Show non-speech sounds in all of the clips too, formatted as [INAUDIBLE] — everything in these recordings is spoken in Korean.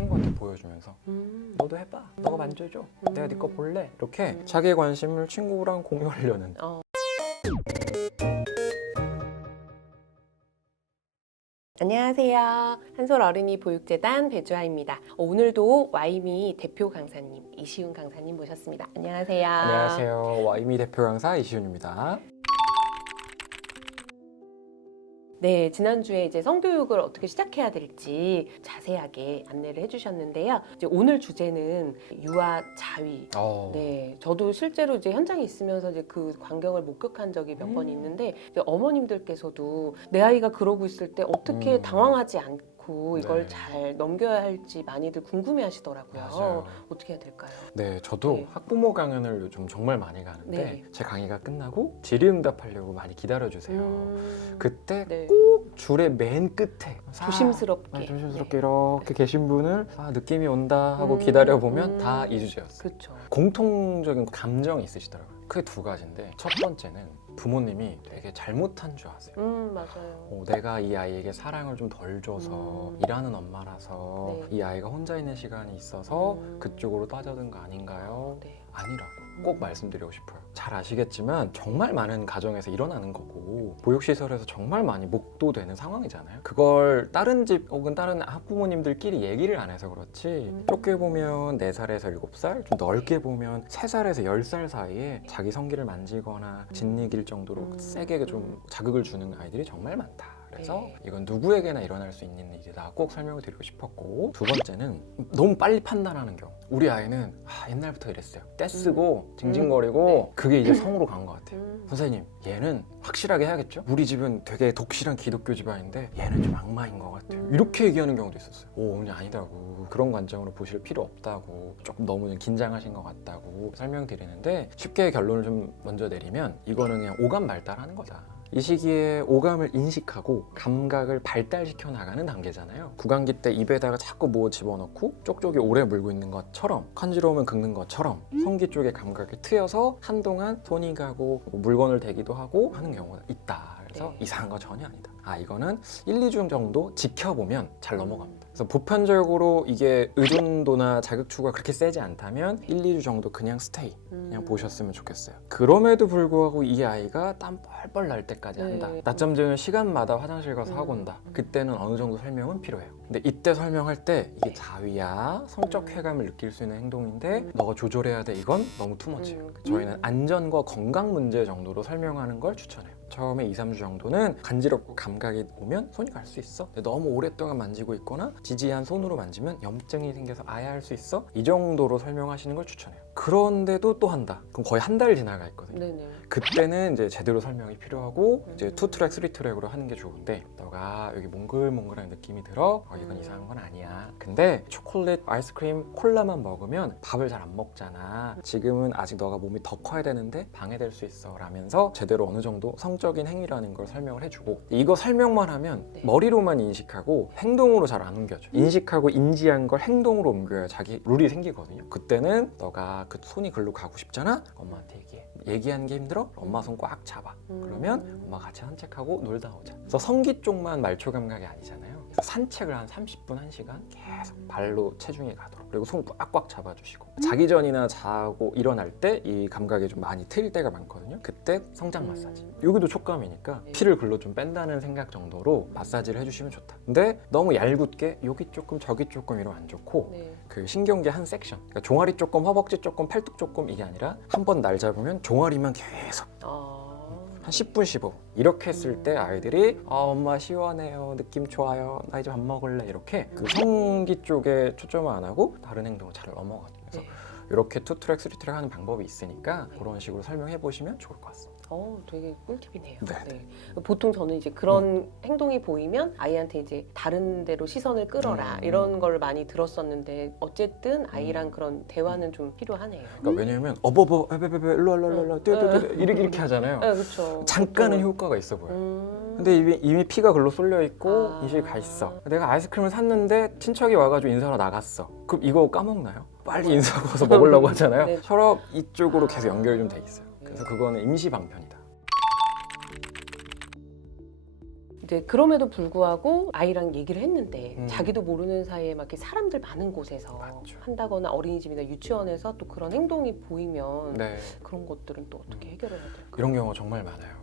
친구한테 보여주면서 음. 너도 해봐. 너가 음. 만져줘. 음. 내가 네 거 볼래. 이렇게 음. 자기의 관심을 친구랑 공유하려는. 어. 안녕하세요. 한솔 어린이 보육재단 배주아입니다. 어, 오늘도 와이미 대표 강사님 이시훈 강사님 모셨습니다. 안녕하세요. 안녕하세요. 와이미 대표 강사 이시훈입니다. 네, 지난주에 이제 성교육을 어떻게 시작해야 될지 자세하게 안내를 해주셨는데요. 이제 오늘 주제는 유아 자위. 어. 네, 저도 실제로 이제 현장에 있으면서 이제 그 광경을 목격한 적이 몇번 음. 있는데 이제 어머님들께서도 내 아이가 그러고 있을 때 어떻게 음. 당황하지 않 고 이걸 네. 잘 넘겨야 할지 많이들 궁금해 하시더라고요. 맞아요. 어떻게 해야 될까요? 네, 저도 네. 학부모 강연을 요즘 정말 많이 가는데 네. 제 강의가 끝나고 질의응답하려고 많이 기다려주세요. 음, 그때 네. 꼭 줄의 맨 끝에 사- 조심스럽게. 아, 조심스럽게 네. 이렇게 계신 분을 아, 느낌이 온다 하고 음, 기다려 보면 음. 다 이주제였어요. 그렇죠. 공통적인 감정이 있으시더라고요. 크게 두 가지인데 첫 번째는 부모님이 되게 잘못한 줄 아세요. 음, 맞아요. 어, 내가 이 아이에게 사랑을 좀 덜 줘서 음. 일하는 엄마라서 네. 이 아이가 혼자 있는 시간이 있어서 음. 그쪽으로 빠져든 거 아닌가요? 네. 아니라고 꼭 말씀드리고 싶어요. 잘 아시겠지만 정말 많은 가정에서 일어나는 거고 보육시설에서 정말 많이 목도되는 상황이잖아요. 그걸 다른 집 혹은 다른 학부모님들끼리 얘기를 안 해서 그렇지 음. 좁게 보면 4살에서 7살, 좀 넓게 보면 3살에서 10살 사이에 자기 성기를 만지거나 짓이길 정도로 음. 세게 좀 자극을 주는 아이들이 정말 많다. 그래서 네. 이건 누구에게나 일어날 수 있는 일이다. 꼭 설명을 드리고 싶었고 두 번째는 너무 빨리 판단하는 경우. 우리 아이는 아, 옛날부터 이랬어요. 떼쓰고 징징거리고 네. 그게 이제 성으로 간 것 같아요. 음. 선생님, 얘는 확실하게 해야겠죠? 우리 집은 되게 독실한 기독교 집안인데 얘는 좀 악마인 것 같아요. 음. 이렇게 얘기하는 경우도 있었어요. 오, 언니 아니다고. 그런 관점으로 보실 필요 없다고. 조금 너무 긴장하신 것 같다고 설명드리는데 쉽게 결론을 좀 먼저 내리면 이거는 그냥 오감 발달하는 거다. 이 시기에 오감을 인식하고 감각을 발달시켜 나가는 단계잖아요. 구강기 때 입에다가 자꾸 뭐 집어넣고 쪽쪽이 오래 물고 있는 것처럼 간지러우면 긁는 것처럼 성기 쪽의 감각을 트여서 한동안 손이 가고 뭐 물건을 대기도 하고 하는 경우가 있다. 그래서 네. 이상한 거 전혀 아니다. 아 이거는 1, 2주 정도 지켜보면 잘 넘어갑니다. 그래서 보편적으로 이게 의존도나 자극추가 그렇게 세지 않다면 1, 2주 정도 그냥 스테이 그냥 음. 보셨으면 좋겠어요. 그럼에도 불구하고 이 아이가 땀 뻘뻘 날 때까지 네. 한다. 낮잠증은 시간마다 화장실 가서 음. 하고 온다. 그때는 어느 정도 설명은 필요해요. 근데 이때 설명할 때 이게 자위야 성적 음. 쾌감을 느낄 수 있는 행동인데 음. 너가 조절해야 돼. 이건 너무 투머치예요. 음. 저희는 안전과 건강 문제 정도로 설명하는 걸 추천해요. 처음에 2, 3주 정도는 간지럽고 감각이 오면 손이 갈 수 있어. 너무 오랫동안 만지고 있거나 지지한 손으로 만지면 염증이 생겨서 아야 할 수 있어. 이 정도로 설명하시는 걸 추천해요. 그런데도 또 한다. 그럼 거의 한 달 지나가 있거든요. 네네. 그때는 이제 제대로 설명이 필요하고 음. 이제 투 트랙, 쓰리 트랙으로 하는 게 좋은데 너가 여기 몽글몽글한 느낌이 들어? 어, 이건 음. 이상한 건 아니야. 근데 초콜릿, 아이스크림, 콜라만 먹으면 밥을 잘 안 먹잖아. 지금은 아직 너가 몸이 더 커야 되는데 방해될 수 있어. 라면서 제대로 어느 정도 성적인 행위라는 걸 설명을 해주고 이거 설명만 하면 네. 머리로만 인식하고 행동으로 잘 안 옮겨져. 인식하고 인지한 걸 행동으로 옮겨야 자기 룰이 생기거든요. 그때는 너가 그 손이 글로 가고 싶잖아? 엄마한테 얘기해. 얘기하는 게 힘들어? 엄마 손 꽉 잡아. 음. 그러면 엄마 같이 산책하고 놀다 오자. 그래서 성기 쪽만 말초 감각이 아니잖아요. 산책을 한 30분, 1시간 계속 발로 체중이 가도록. 그리고 손 꽉꽉 잡아주시고. 자기 전이나 자고 일어날 때 이 감각이 좀 많이 트일 때가 많거든요. 그때 성장 마사지. 음. 여기도 촉감이니까 네. 피를 글로 좀 뺀다는 생각 정도로 마사지를 해주시면 좋다. 근데 너무 얄궂게 여기 조금 저기 조금 이러면 안 좋고 네. 그 신경계 한 섹션 그러니까 종아리 조금 허벅지 조금 팔뚝 조금 이게 아니라 한 번 날 잡으면 종아리만 계속 어. 한 10분 15분 이렇게 했을 음. 때 아이들이 아 엄마 시원해요 느낌 좋아요 나 이제 밥 먹을래 이렇게 그 성기 쪽에 초점을 안 하고 다른 행동을 잘 넘어가요 그래서 네. 이렇게 투 트랙 쓰리 트랙 하는 방법이 있으니까 그런 식으로 설명해 보시면 좋을 것 같습니다 어, 되게 꿀팁이네요. 네. 네. 보통 저는 이제 그런 행동이 보이면 아이한테 이제 다른 데로 시선을 끌어라 음. 이런 걸 많이 들었었는데 어쨌든 아이랑 음. 그런 대화는 좀 필요하네요. 그러니까 왜냐면 어버버 에베베베 일로 일로 일로 일로 뛰어 뛰어 뛰어 이렇게 이렇게 하잖아요 네, 그렇죠. 잠깐은 효과가 있어 보여요 음. 근데 이미, 이미 피가 글로 쏠려 있고 아. 인식이 가 있어. 내가 아이스크림을 샀는데 친척이 와가지고 인사하러 나갔어. 그럼 이거 까먹나요? 빨리 인사하고 와서 먹으려고 하잖아요. 네. 혈압 이쪽으로 계속 연결이 좀 돼 있어요. 네. 그래서 그거는 임시 방편이다. 이제 그럼에도 불구하고 아이랑 얘기를 했는데 음. 자기도 모르는 사이에 막 이렇게 사람들 많은 곳에서 맞죠. 한다거나 어린이집이나 유치원에서 또 그런 행동이 보이면 네. 그런 것들은 또 어떻게 해결해야 될까요? 이런 경우가 정말 많아요.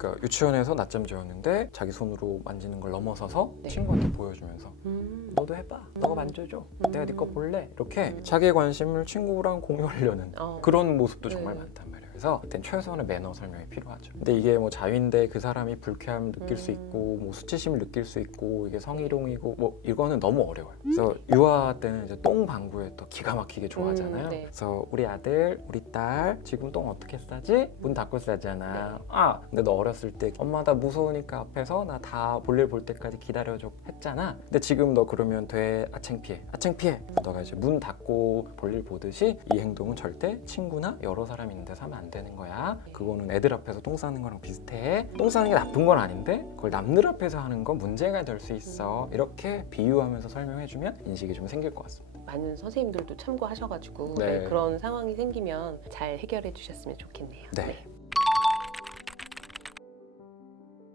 네. 그러니까 유치원에서 낮잠 재웠는데 자기 손으로 만지는 걸 넘어서서 네. 친구한테 보여주면서 음. 너도 해봐. 너가 만져줘. 내가 네거 음. 볼래. 이렇게 음. 자기의 관심을 친구랑 공유하려는 어. 그런 모습도 정말 네. 말이에요. 그래서 그땐 최소한의 매너 설명이 필요하죠. 근데 이게 뭐 자유인데 그 사람이 불쾌함 느낄 수 음. 있고 뭐 수치심을 느낄 수 있고 이게 성희롱이고 뭐 이거는 너무 어려워요. 그래서 유아 때는 이제 똥 방구에 또 기가 막히게 좋아하잖아요. 음, 네. 그래서 우리 아들, 우리 딸 지금 똥 어떻게 싸지? 문 닫고 싸잖아. 네. 아, 근데 너 어렸을 때 엄마 나 무서우니까 앞에서 나 다 볼일 볼 때까지 기다려줘 했잖아. 근데 지금 너 그러면 돼. 아 창피해. 아 창피해. 너가 이제 문 닫고 볼일 보듯이 이 행동은 절대 친구나 여러 사람 있는 데서 하면 안 되는 거야. 그거는 애들 앞에서 똥 싸는 거랑 비슷해. 똥 싸는 게 나쁜 건 아닌데 그걸 남들 앞에서 하는 건 문제가 될 수 있어. 이렇게 비유하면서 설명해주면 인식이 좀 생길 것 같습니다. 많은 선생님들도 참고하셔가지고 네. 네, 그런 상황이 생기면 잘 해결해 주셨으면 좋겠네요. 네.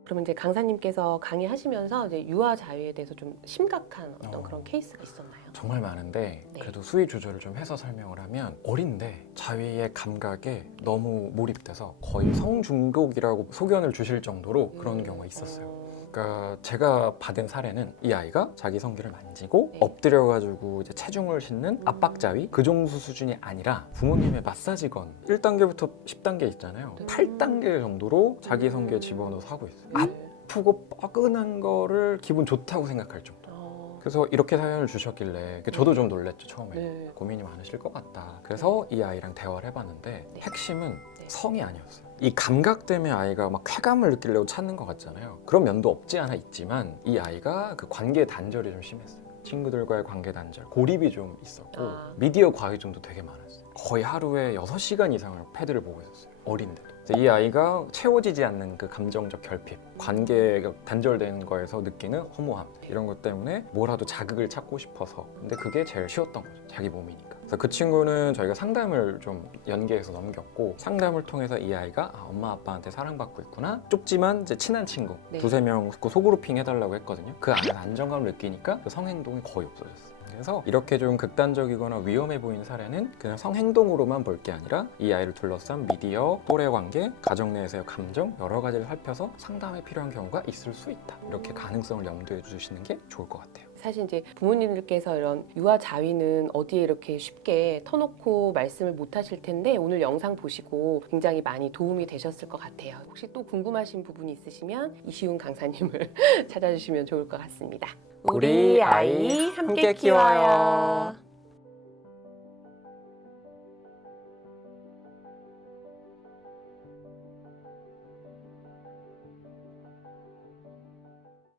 그러면 이제 강사님께서 강의하시면서 이제 유아 자유에 대해서 좀 심각한 어떤 어. 그런 케이스가 있었나요? 정말 많은데 네. 그래도 수위 조절을 좀 해서 설명을 하면 어린데 자위의 감각에 너무 몰입돼서 거의 성중독이라고 소견을 주실 정도로 그런 음, 경우가 있었어요. 어, 그러니까 제가 받은 사례는 이 아이가 자기 성기를 만지고 네. 엎드려가지고 이제 체중을 싣는 압박자위 그 정도 수준이 아니라 부모님의 마사지건 1단계부터 10단계 있잖아요. 네. 8단계 정도로 자기 성기에 집어넣어서 하고 있어요. 아프고 뻐근한 거를 기분 좋다고 생각할 정도. 어, 그래서 이렇게 사연을 주셨길래 저도 좀 놀랬죠 처음에 네. 고민이 많으실 것 같다 그래서 이 아이랑 대화를 해봤는데 네. 핵심은 네. 성이 아니었어요 이 감각 때문에 아이가 막 쾌감을 느끼려고 찾는 것 같잖아요. 그런 면도 없지 않아 있지만 이 아이가 그 관계 단절이 좀 심했어요. 친구들과의 관계 단절 고립이 좀 있었고 아. 미디어 과의정도 되게 많았어요. 거의 하루에 6시간 이상을 패드를 보고 있었어요 어린데도. 이 아이가 채워지지 않는 그 감정적 결핍 관계가 단절된 거에서 느끼는 허무함 이런 것 때문에 뭐라도 자극을 찾고 싶어서. 근데 그게 제일 쉬웠던 거죠 자기 몸이니까 그래서 그 친구는 저희가 상담을 좀 연계해서 넘겼고 상담을 통해서 이 아이가 아, 엄마 아빠한테 사랑받고 있구나 좁지만 이제 친한 친구 네. 두세 명 그 소그룹핑 해달라고 했거든요 그 안에서 안정감을 느끼니까 그 성행동이 거의 없어졌어요 그래서 이렇게 좀 극단적이거나 위험해 보이는 사례는 그냥 성행동으로만 볼 게 아니라 이 아이를 둘러싼 미디어, 또래 관계, 가정 내에서의 감정 여러 가지를 살펴서 상담에 필요한 경우가 있을 수 있다. 이렇게 가능성을 염두에 두시는 게 좋을 것 같아요. 사실 이제 부모님들께서 이런 유아 자위는 어디에 이렇게 쉽게 터놓고 말씀을 못 하실 텐데 오늘 영상 보시고 굉장히 많이 도움이 되셨을 것 같아요. 혹시 또 궁금하신 부분이 있으시면 이시훈 강사님을 [LAUGHS] 찾아주시면 좋을 것 같습니다. 우리 아이 함께 키워요.